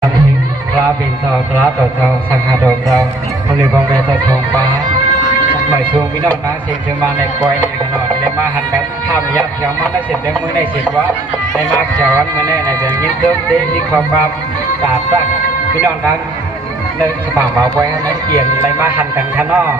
ปลาบินต่อปลาต่อเจ้าสังหารเราผลิตบองเบตทองปลาหมายช่วงพี่น้องนะเสียงจะมาในกอยในขนมในมาหันแบบทำยักษ์เขียวมาได้เสร็จเดี๋ยวมือในเสร็จว่าในมาเขียวมาแน่ในเดือนยิ้มเติมเต็มที่ความตาตั้งพี่น้องนั้นในสปางเบาไว้ในเปลี่ยนในมาหันกันขนม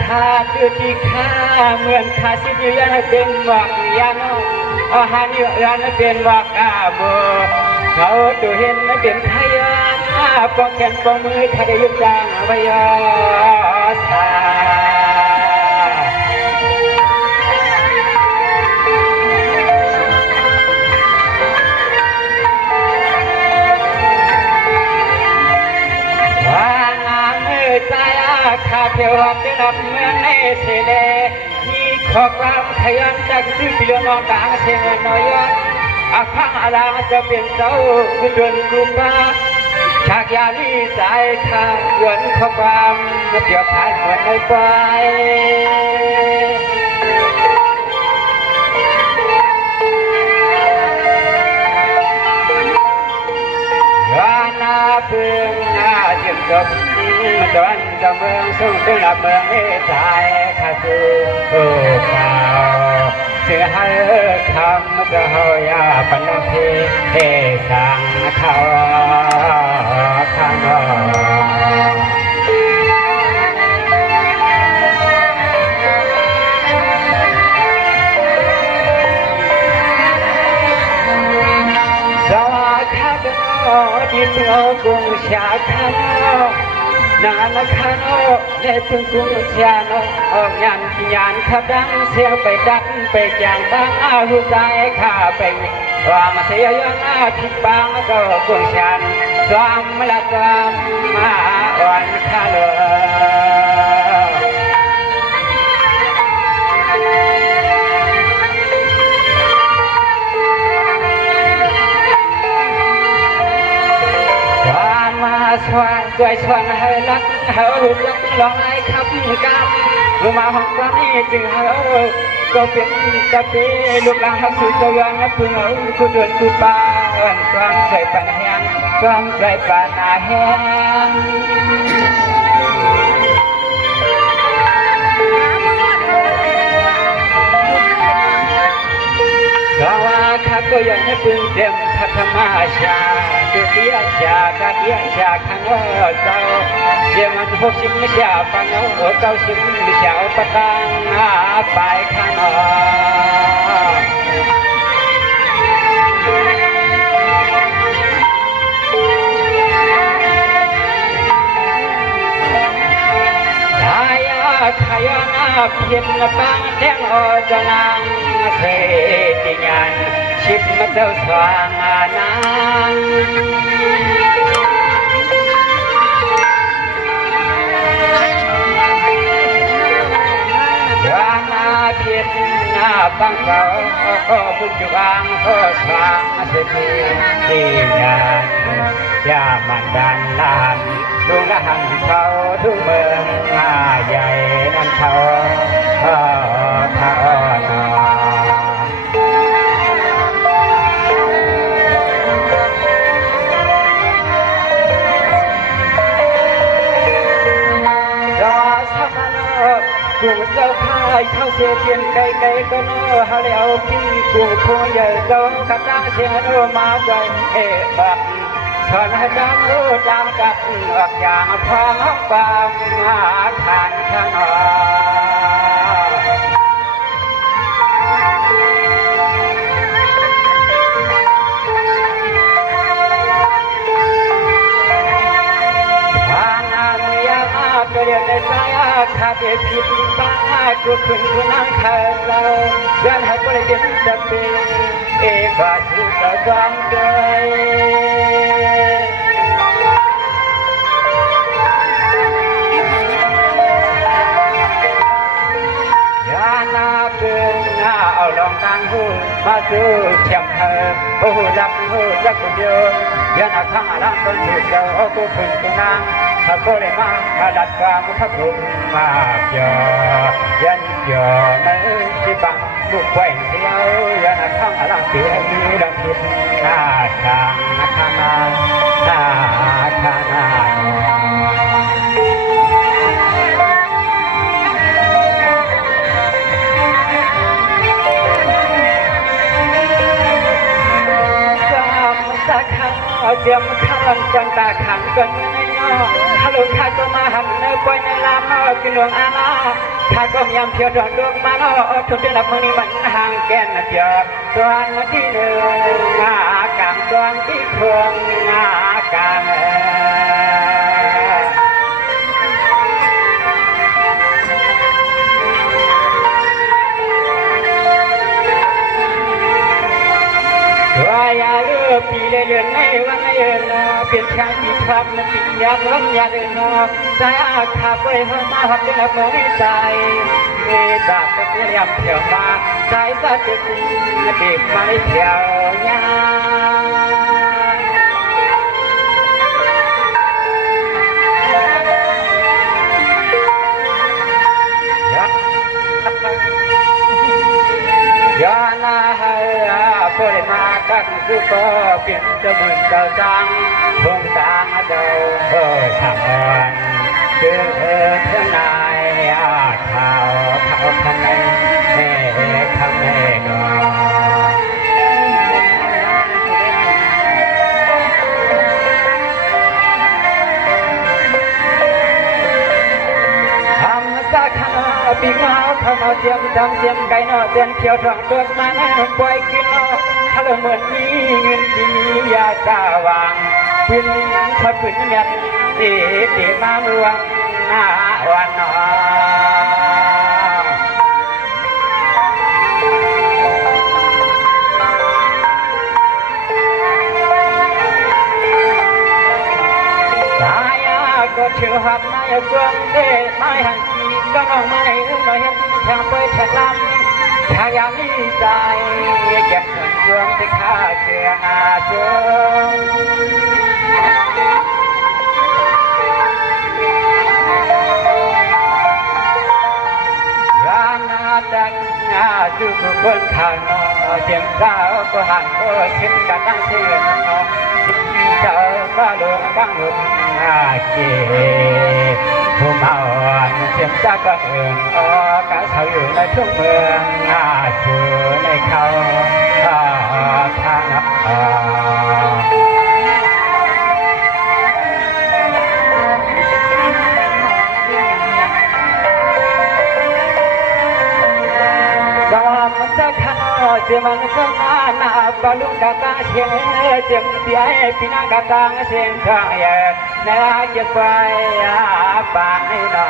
ชาตุติข้าเหมือนข้าสิบยันเป็นวักยันอาหารยันเป็นวักอาโบเขาตัวเห็นเป็นพยานป้องแขนป้องมือถ้าได้ยุบจางพยาสาข้าเทวดาเป็นรับเมืองในเสดมีข้อความขยันจากสื่อพิลนองต่างเสียงน้อยอาพังอาลาจะเป็นเจ้าคือเดินกุบาฉากยาลีสายขาดเงินข้อความเดียวผ่านเหมือนในไฟนาเพื่อนนาจึงจบจวนจะเมืองสูงถึงเมืองให้ตายข้าสู่ข่าวเสียให้คำจะเฮียปัญญาเทสังเขาข้างที่เพื่อกุงชาคานนานาคานในพึ่งกุงชาโนยันยานขับดังเสียไปดังไปจางบางอาหุใจข้าไปวางเสียยังอาทิตย์บางก็กุงชานสวามละสวามมาวันข้าชวนช่วยชวนให้รักเขาลักลองให้ขับกันมาห้องตอนนี้จึงเขาก็เป็นตะเปีลูกหลานเขาสุดตัวยังพึ่งเอาคุณเดินคุณป่าความใจปัญญาความใจปัญญาแห้งก็ว่าข้าก็ยังให้พึ่งเต็มพัฒนาชาตัวเดียชาตาเดียชาข้างเจ้าเจ้ามันหกสิบไม่ชาปังเก้าสิบไม่ชาปะตังไปข้างขายนาเพียนปังแดงอจนางเสติญาณชิบมาเจ้าสว่างนางยานาเพียนนาบังเขาก็บุญจุบังก็สว่างเสติญาณยามันดันลานลุงละหันเขาทุกเมืองใหญ่นั่นเขากูเจ้าพายเท่าเสียเทียนไกลไกลก็โน่ฮาเลเอาพิ้งกูพูใหญ่เจ้ากระตั้งเสียงโนมาใจบักสอนให้จำรู้จำกัดออกอย่างความรักความหาทางขนเรียนในสายขาดผิดบ้ากูขึ้นกูนั่งขาเรายันให้บริเวณจะเป็นบาดที่จะจำใจยานาเป็นนาเอาลองนั่งหูมาดูเทียมเธอโอ้รักหูรักคนเดียวยันอาข้างอาลังต้นสุดเดียวกูขึ้นกูนั่งถ้าโกเลยมาดัดความทักรุมมาเยอะ giờ mới chỉ bằng một quay theo là không là tiền như đồng tiền à khang Diam kalan kuanta kan kunyo halu kago maham ne kuanya lama kinong ana kago miam pio don dok mano tu dina mani man hang ken pio tuan di ne nga kang tuan di khong nga kang Waya lu pilih lengai wangai na bincang di khap nanti yang wannya na saya kapai hama hati nak merisai kita terliam siapa saya satu di Malaysianya Jana hai boleh makan suka pintu mental sang bung tang ada sangan ke tenai kau kanai no Bingau kau diam diam kai no diam kiau tuang tuang mana boy kino kalau meningin dia kawang pun pun nyat di maluang wana saya có chiều hạt mai quên để mai hàng có nong mai nói hết chàng bơi chàng lắm chàng yam đi dài ghét hận quên thì khá chưa Rana đang du quân thằng nó tiếng sao có hàng có xin cả tăng xin nó chờ ba luôn đang ngược kề hôm nào xem ta có hưởng cả sao hưởng là trung mường chùa này khâu thang Jaman kemana balung kata siang jam tiai pinang kata siang kaya na jepai apa ni na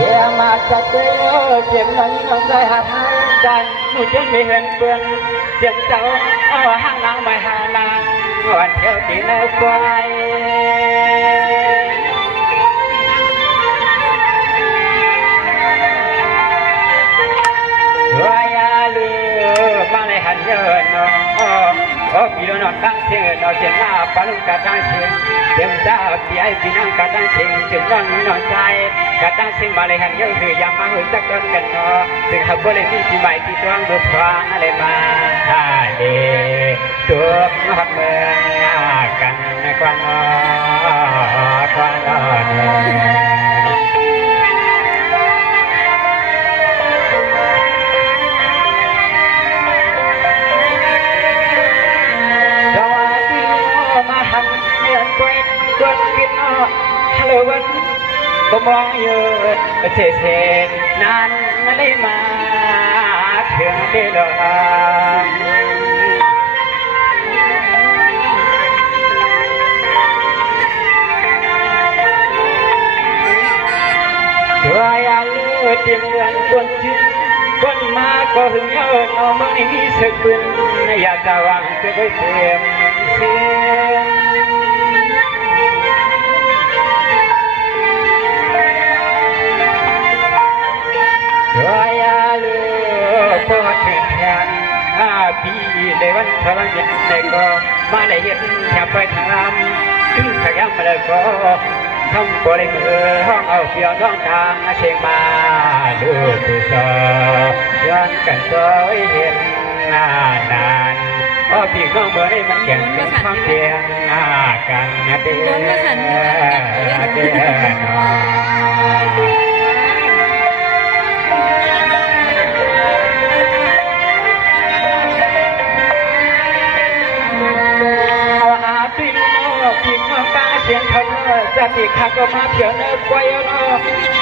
dia masa tu jam nani nong sai hat dan mungkin mihen pun jam tahu hang nang mai hang nang hoàn theo tiếng nói quay Raya lu mang lại hẳn nhớ nó vì nó tăng thiên nó chỉ là bán cả tăng thiên đem ra thì ai vì năng cả tăng thiên chỉ nó sai cả tăng thiên mà lại hẳn nhớ từ giang mang hướng sắc đơn cần nó từ học bơi lên thì mày thì toang được toang lên mà để được học mưa cần quan Hello, có mong yêu sẽ nan lấy mà thường đi lo rồi alu tìm gần quân chiến quân ma có hứng nhau nó mới đi sự quân ya ta vang cái với tìm xem rồi alu có chuyện hàng bị để vẫn thở บางอย่างเด็กก็มาได้เห็นแค่ไปทำถ้ายังไม่ได้ก็ทำบริมือห้องเอาเพียวน้องทางเชียงมาดูผู้ชมย้อนกันก็เห็นนานพอพี่น้องเมื่อให้มันเก่งเป็นความเพียงกันนะเด้อเด้อปีกน้องตาเสียงเขาจะตีขาก็มาเพียวเนื้อควายเนาะ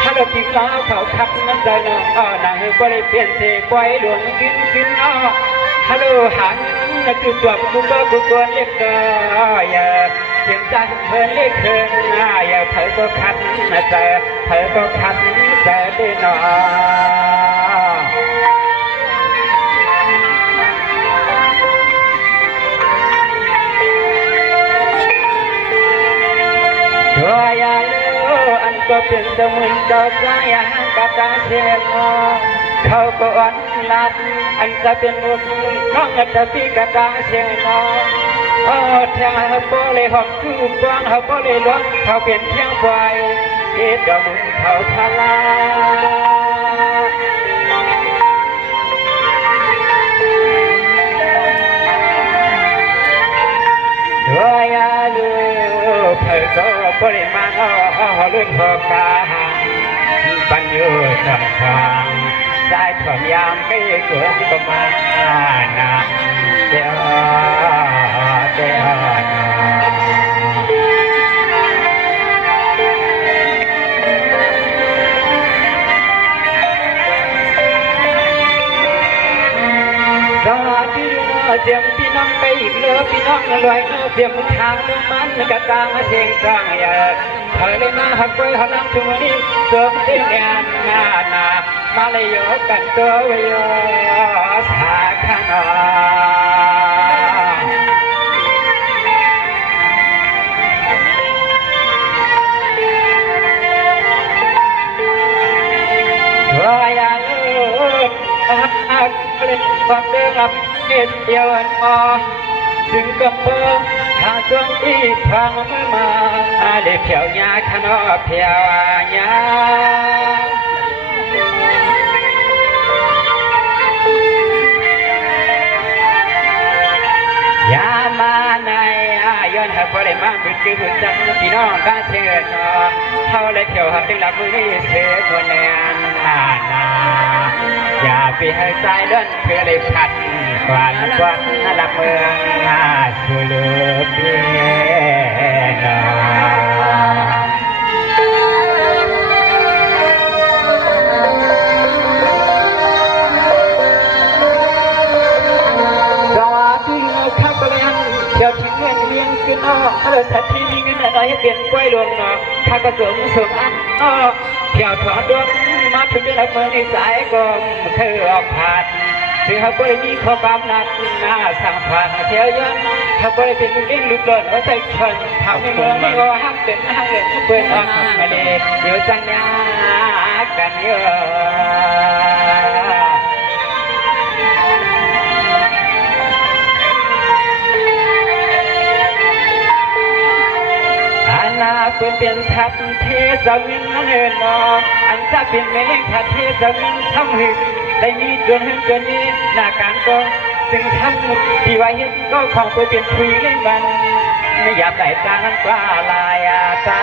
ฮัลโหลปีกล้อเขาขับนั่นใจเนาะนางก็เลยเปลี่ยนเสกควายหลวงกินเนาะฮัลโหลหันจุดตัวกูก็กูตัวเล็กก็อย่าเสียงใจเพิ่นเล็กเพิ่นอย่าเธอก็ขัดแต่เธอก็ขัดแต่ได้เนาะตัวยาลูอันก็เป็นสมุนก็ใจกระตาเสียงเขาก็อ่อนลัดอันก็เป็นมุกน้องอันก็ปีกระตาเสียงโอ้เที่ยงเขาโบเลยหอบคู่กวางเขาโบเลยล้วนเขาเป็นเที่ยงไฟเอ็ดดอกมุนเขาพลาตัวยาลูเธอก็บริมาณลื่นหอกาปัญญาสังขารสายถอนยามไม่เกิดประมาณนาเดียวเดียวสวัสดีเสียงพี่น้องไปอีกเลือพี่น้องลอยเสียงทางมันกระตางเสียงกลางอย่าเธอเลยมาหักไปหักน้ำช่วงนี้เติมเต็มงานมาเลยยกกันตัวไว้ยสาขนาตัวอย่างเลยความเดิมเกิดเดียวถึงกับเพิ่มทางดวงที่ทางมือมาเด็กเพียวยาขนอเพียวยายามาในย้อนหักบ่ได้มาบุญคือหุ่นจังพี่น้องบ้านเชิญเขาเลยเที่ยวหักถึงหลับมือนี่เสือตัวแนนอย่าไปให้ใจเลื่อนเพื่อได้พัดกวาดกวาดหลับเมืองสุรุปีนาสวัสดีข้าก็เลยเที่ยวถึงเงินเลี้ยงขึ้นสัตว์ที่มีเงินอะไรให้เปลี่ยนกล้วยลงข้าก็เสริมอันเที่ยวถอดดวงมาถึงเดือนเมื่อในสายก็เธอออกผ่านถึงเขาไม่มีข้อความนัดสั่งผ่านเที่ยวยันเขาไม่เป็นเลี้ยงลูกหลานว่าใจชนทำให้เมืองไม่ก็ห้ามเป็นห้ามเลยเปิดออกมาเลยเดี๋ยวจังยากันเยอะเป็นทัดเทสวินนั่นเองอันจะเป็นแม่เลี้ยงทัดเทสวินทำหึกได้มีจนนี้หน้าการก็จึงทำที่ไว้ก็ของตัวเป็นคุยเล่นบันไม่อยากได้ตานั้นกล้าลายตา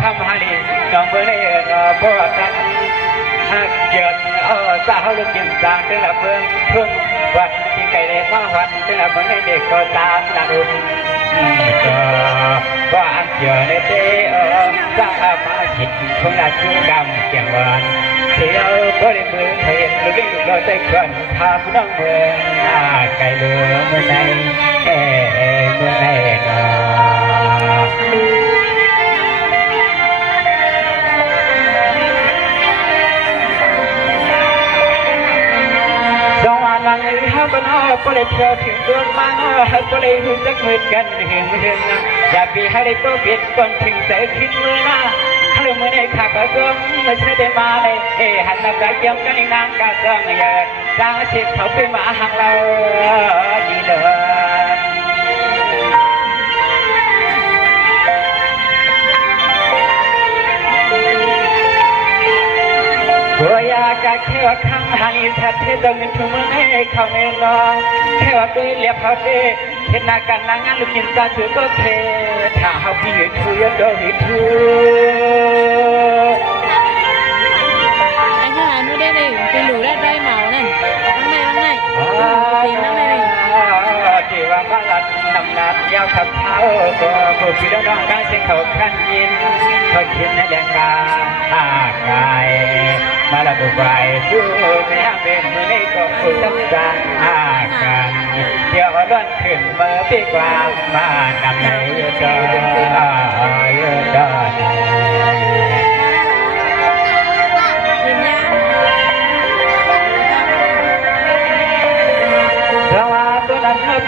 คำฮันนี่น้องเบอร์เนี่ยบ่ตันหักเกิดสาวลูกยิงจางเป็นละเมืองทุ่งวัดที่ไก่เล็กมาวัดเป็นละเมืองเด็กก็ตามละดุมก็อันเกี่ยวในเตสามาหิดคงละชูกำเกี่ยงวันเที่ยวก็ได้มือเห็นลูกเล่นลูกเราใจควันทำน้องเมืองไก่เหลือเมื่อไหนเมื่อไหร่บางทีเขาก็น้อก็เลยเที่ยวถึงดวงมาก็เลยรู้จักเหมือนกันเห็นนะอย่าไปให้ได้ก็เปลี่ยนก่อนถึงแต่คิดเมื่อนะ มือในข้าก็ต้องมาเสด็จมาเลยหันหลังได้เกี่ยวกันนางก็ต้องเยอะจ้าสิเขาไปมาหักเราดีเลยบัวยากะแค่ว่าคำหันอีสัตว์ที่ต้องเป็นทุ่มให้เขาเนื้อแค่ว่าด้วยเลียบเขาเด้เห็นหน้ากันนางงานลูกกินตาถือก็เคถ้าเขาพี่อยู่ทุยโดนทุไอ้ข้างหลังนู้นได้เลยไปหลูได้เหมานั่นนั่งในตีนั่งในที่ว่าบ้านหลัดนำนาเยาวขับเท้าก็ผู้พี่น้องได้เสียงเขาขันยินเขาเขียนในแดงกากายมาละบุกไปสู้แม่เป็นมือในก็ผู้ตั้งใจกันเดี๋ยวร้อนขึ้นเมื่อปีกว่ามานำในดอน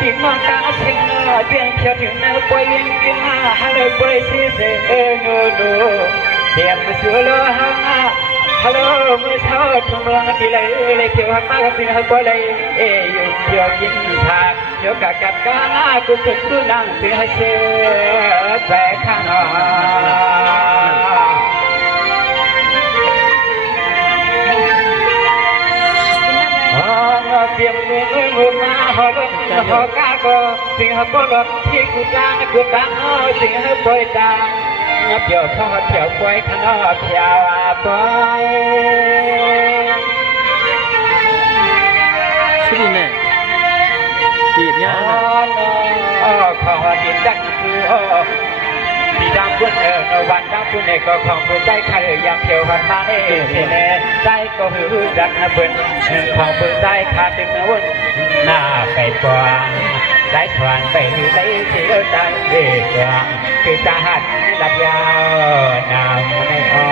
ปีมากาสิงเพียงแค่ถึงเนื้อปอยยังกินฮัลโหลปอยสิเซโนโนเตรียมสู้โลฮะฮัลโหลมือเท้าทุ่มลงตีเลยเขียวหักมากสิงหักปอยเลยอยู่เขียวกินทางโยกกับกากูฝึกกูนั่งสิให้เสือแฝงข้างนอกเตรียมมือมาหอบหอกาก็สิ่งหอบรถที่กูจ้างสิ่งหอบปล่อยจ้างเปี่ยวทอดเปี่ยวปล่อยขนอเปี่ยวปล่อยชุดนี้เนี่ยตีบย่าขอดินดักคือพี่ดำพุ่นวันดำพุ่นก็ของพุ่นใจขาอยากเที่ยววันมาเสียแน่ใจก็หือดักนะเพิ่นของพุ่นใจขาดตึงวุ่นหน้าไปกวางได้ทวานไปหือได้เสียวใจกวางคือตาหัดหลับยาวนำในอ้อ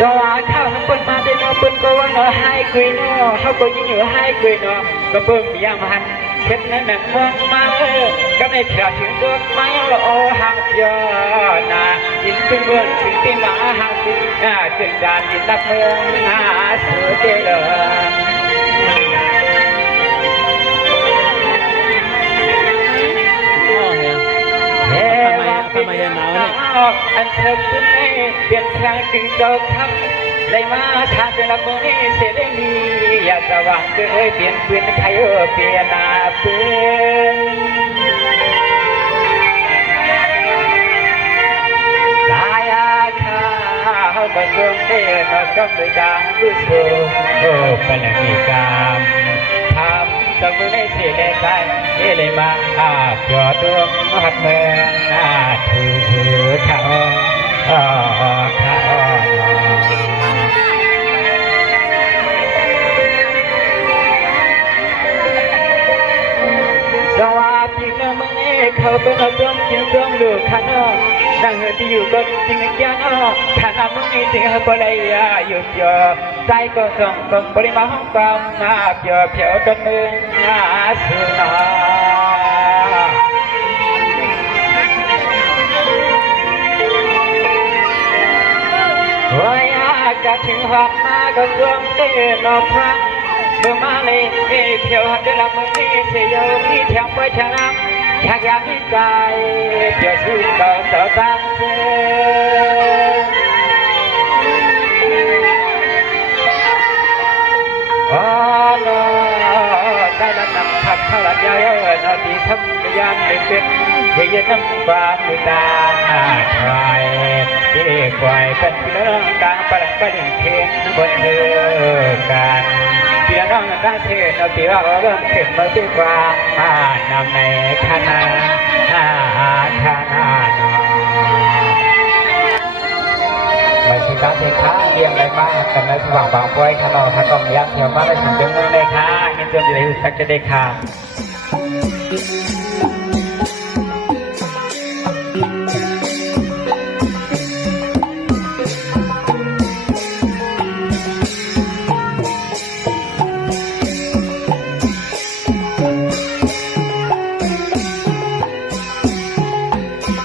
สว่าข้าวน้ำเปิ้ลมาได้นอเปิ้ลก็ว่าน้อให้คุยน้อเขาก็ยิ่งอยู่ให้คุยน้อก็เปิ้ลมียามหันเช็ดนั่นหนังมองมาก็ไม่เพียถึงตัวไม้ละโอหางเพียนายินตึงเบิ้ลถึงตีหมาหางตึงจึงการยินรับเมืองเสือเจริญทำไมเห็นหนาวเนี่ยอันเธอคุณไม่เปลี่ยนทางจึงเจ้าทับเลยมาชาเป็นละมือนี้เสียได้มีอยากสว่างเคยเปลี่ยนเปลี่ยนใครเปลี่ยนนาเปลี่ยนสายอาคาเขาก็ทรงเทก็กำลังดังผู้สูงเป็นมีกรรมทำแต่มือในเสียได้ใจเลยมาจอดดวงหัดเมืองถือเท้าสวัสดีนะมึงเขาเป็นตัวจริงตัวลูกขันนั่งที่อยู่ก็จริงแก่นขันมึงนี่สิ่งเขาเลยอยู่เจอใจก็ส่งก็ปริมาห้องกำเพียวเพียวจนมึงสุนาว่าอยากจะถึงหัดมาก็รวมเต้นนอพระเมื่อมาเลยเพียวหัดเดินละมึงนี่เสียมีแถมไปชนะแค่อยากมีใจเพียวสู้ต่อตั้งเจได้ละนำขับข้าวหลัดยาวนาทีทำยานไม่เป็นเฮียน้ำฟ้ามือตาคลายที่ควายเป็นพี่น้องต่างประเด็นเข็นบนเรือกันพี่น้องต่างเทศเอาตีว่าเรื่องเข็นมาดีกว่านำในคณะไม่ใช่การเทค้าเลี้ยงอะไรมากแต่ในสว่างบางป่วยขนมถ้ากองยักษ์เที่ยวมาได้ถึงเมืองเลยค่ะเงินจนอยู่ในอุตสาหกรรมเลยค่ะ